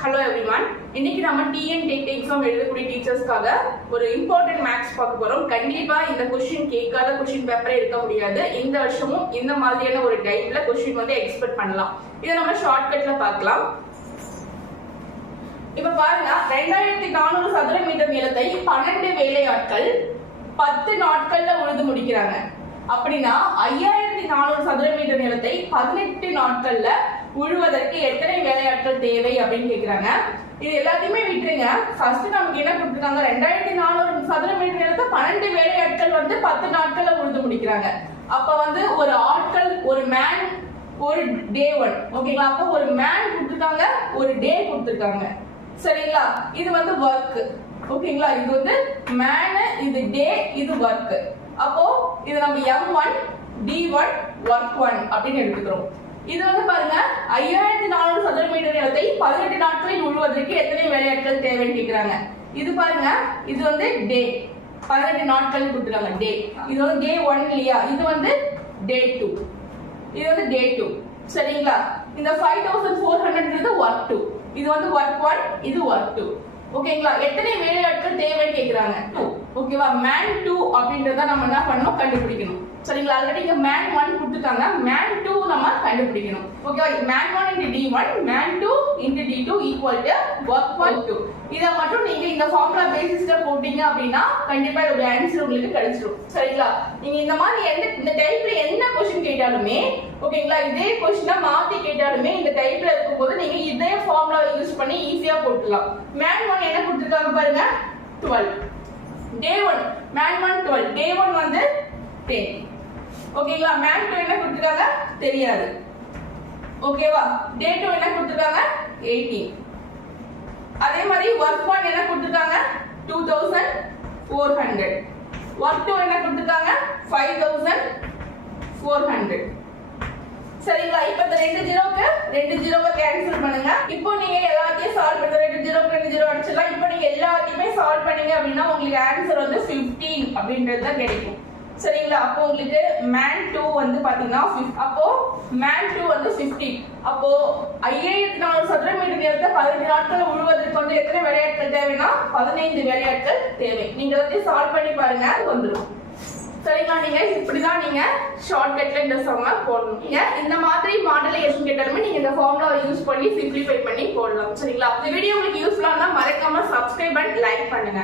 Hello everyone. இன்னைக்கு நம்ம TNT exam எழுதக்கூடிய டீச்சர்ஸ்க்காக ஒரு இம்பார்ட்டன்ட் மேத்ஸ் பார்க்க போறோம். கண்டிப்பா இந்த क्वेश्चन கேட்காத क्वेश्चन பேப்பரே இருக்க முடியாது. இந்த வருஷமும் இந்த மாதிரியான ஒரு டைப்ல क्वेश्चन வந்து எக்ஸ்பெக்ட் பண்ணலாம். இத நம்ம ஷார்ட்கட்ல பார்க்கலாம். இப்ப பாருங்க 2400 சதுர மீட்டர் நிலத்தை 12 வேலையாட்கள் 10 நாட்கள்ல உழுது முடிக்கிறாங்க. அப்படின்னா 5400 சதுர மீட்டர் நிலத்தை 18 நாட்கள்ல உழுவதற்கு எத்தனை வேலையாட்கள் தேவை அப்படின்னு கேக்குறாங்க. இது எல்லாத்தையுமே விட்டுருங்க. ஃபர்ஸ்ட் நமக்கு என்ன கொடுத்துருக்காங்க, 2400 சதுர மீட்டர் நிலத்தை 12 வேலையாட்கள் வந்து 10 நாட்கள்ல உழுது முடிக்கிறாங்க. அப்ப வந்து ஒரு ஆட்கள், ஒரு மேன், ஒரு டே ஒன், ஓகேங்களா? அப்போ ஒரு மேன் கொடுத்துருக்காங்க, ஒரு டே கொடுத்துருக்காங்க, சரிங்களா? இது வந்து ஒர்க், ஓகேங்களா? இது வந்து மேன், இது டே, இது ஒர்க். அப்போ இது நம்ம M1 D1 work 1 அப்படின்னு எடுத்துக்கிறோம். இது வந்து பாருங்க 5400 சதுர மீட்டர் நிலத்தை 18 நாட்களில் உழுவதற்கு எத்தனை வேலையாட்கள் தேவைன்னு கேக்குறாங்க. இது பாருங்க, இது வந்து டே, 18 நாட்கள் கொடுத்துருக்காங்க டே. இது வந்து டே 1 இல்லையா? இது வந்து டே 2, இது வந்து டே 2, சரிங்களா? இந்த 5400 work 2, இது வந்து work 1, இது work 2, ஓகேங்களா? எத்தனை வேலையாட்கள் தேவைன்னு கேக்குறாங்க 2, ஓகேவா? மேன் 2 அப்படின்றத நம்ம என்ன பண்ணணும், கண்டுபிடிக்கணும், சரிங்களா? ஆல்ரெடி இங்க மேன் 1 கொடுத்துட்டாங்க, மேன் 2 நம்ம கண்டுபிடிக்கணும், ஓகேவா? Man 1 into D1, man 2 into D2 equal to work 1 2. இத மட்டும் நீங்க இந்த ஃபார்முலா பேசிஸ்ல போட்டீங்க அப்படின்னா கண்டிப்பா இதோட ஆன்சர் உங்களுக்கு கிடைச்சிரும், சரிங்களா? நீங்க இந்த மாதிரி இந்த டைப்ல என்ன क्वेश्चन கேட்டாலுமே, ஓகேங்களா, இதே क्वेश्चனை மாத்தி கேட்டாலுமே இந்த டைப்ல இருக்கும்போது நீங்க இதே ஃபார்முலா யூஸ் பண்ணி ஈஸியா போட்டுடலாம். மேன் 1 என்ன கொடுத்திருக்காங்க பாருங்க, 12. டே 1 மேன் 1 12, டே 1 வந்து 10, ஓகேங்களா? மேன் 2 என்ன கொடுத்திருக்காங்க தெரியாது, ஓகேவா? டே 2 என்ன கொடுத்திருக்காங்க 18. அதே மாதிரி work 1 என்ன கொடுத்திருக்காங்க 2400, work 2 என்ன கொடுத்திருக்காங்க 5400, சரிங்களா? இப்போ இந்த ரெண்டு ஜீரோவை கேன்சல் பண்ணுங்க. இப்போ நீங்க எல்லாத்தையும் சால்வ் பண்ணி 2 0 அடிச்சிடலாம். இப்போ நீங்க எல்லாத்தையுமே சால்வ் பண்ணீங்க அப்படின்னா உங்களுக்கு ஆன்சர் வந்து 15 அப்படின்றது தான் கிடைக்கும், சரிங்களா? அப்போ உங்களுக்கு மேன் 2 வந்து பாத்தீங்கன்னா அப்போ மேன் 2 வந்து 15. அப்போ 5400 சதுர மீட்டர் நிலத்தை 18 நாட்கள் உழுவதற்கு வந்து எத்தனை வேலையாட்கள் தேவைன்னா 15 வேலையாட்கள் தேவை. நீங்க எல்லாத்தையும் சால்வ் பண்ணி பாருங்க, அது வந்துடும், சரிங்களா? நீங்க இப்படிதான் நீங்க ஷார்ட்கட்ல இந்த சம்ம போடணும். நீங்க இந்த மாதிரி மாடலை எதுவும் கேட்டாலுமே நீங்க இந்த ஃபார்முலாவை யூஸ் பண்ணி சிம்பிளிஃபை பண்ணி போடலாம், சரிங்களா? இந்த வீடியோ உங்களுக்கு யூஸ்ஃபுல்லா இருந்தா மறக்காம சப்ஸ்கிரைப் அண்ட் லைக் பண்ணுங்க.